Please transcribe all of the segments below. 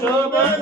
Sabah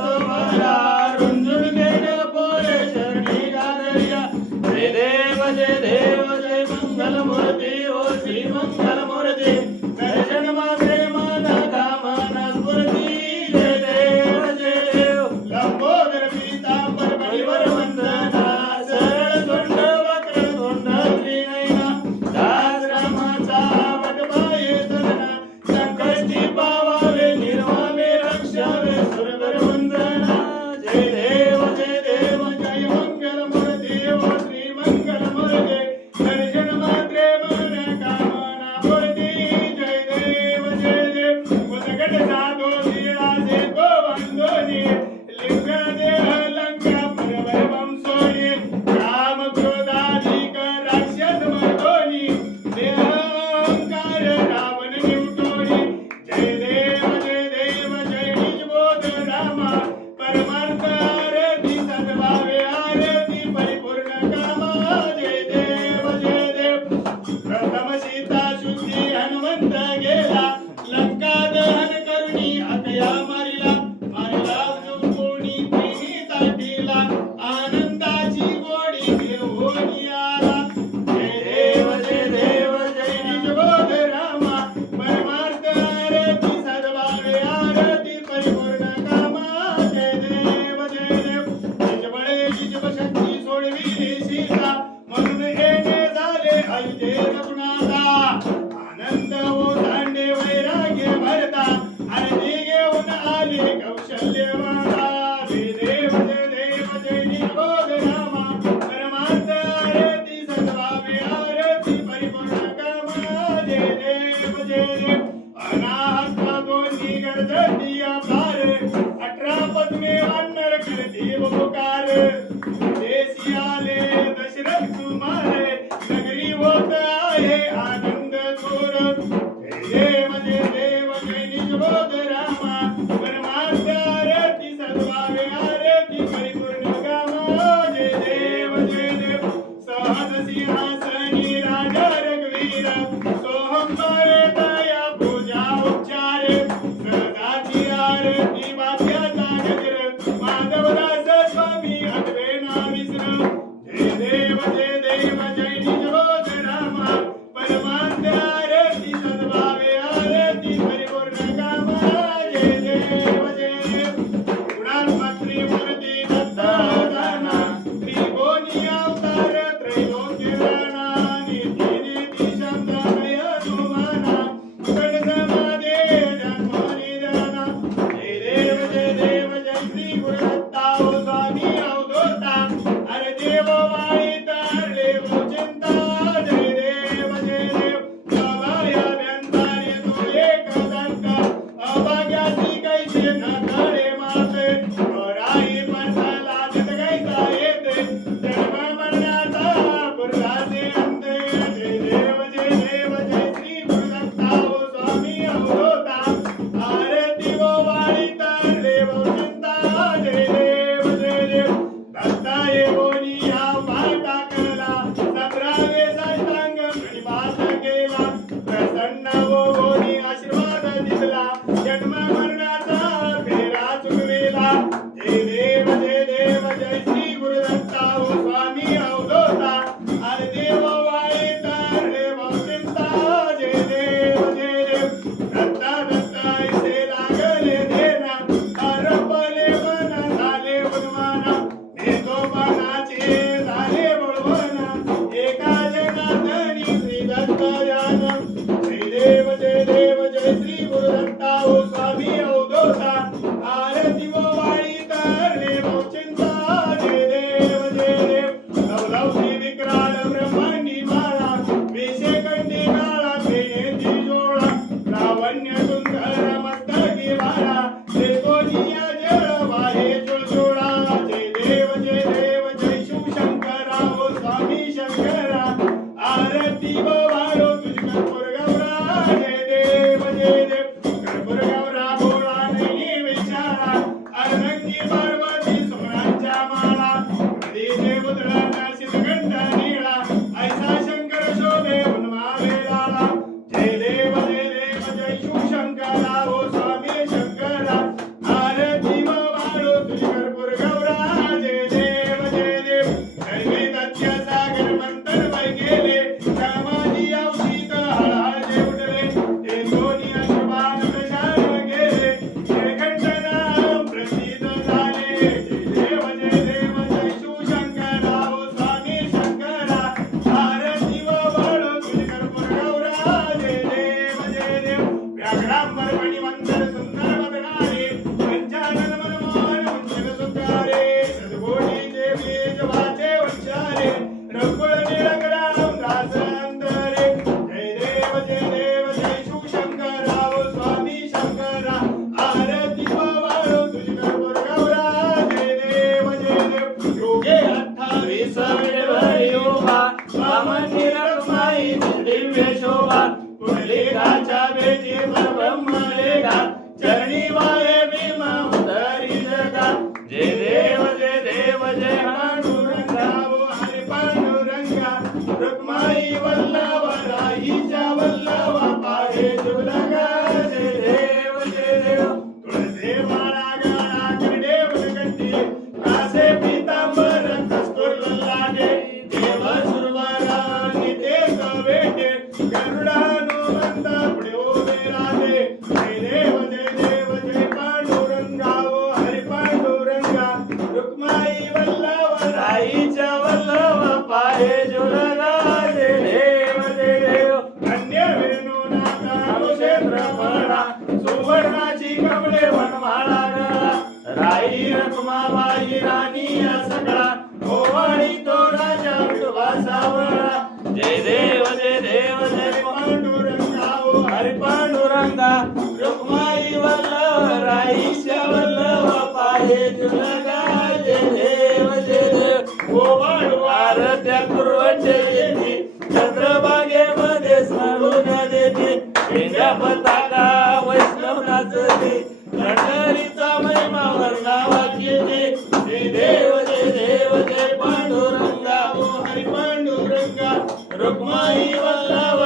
देव जय पांडुरंगा ओ पांडुरंगा रुक्माई वल्लभ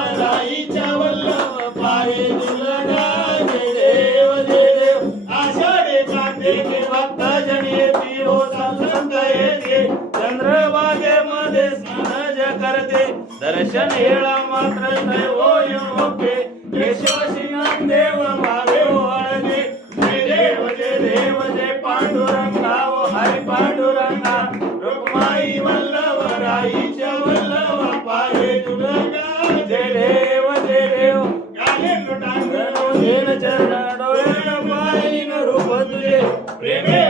वल्लभ जय देव जय देव आषाढे कांदे के भक्ता जण येते ओ येते स्नान करते दर्शन हेळा मात्र दैवो योगे देव भाग ప్రేమే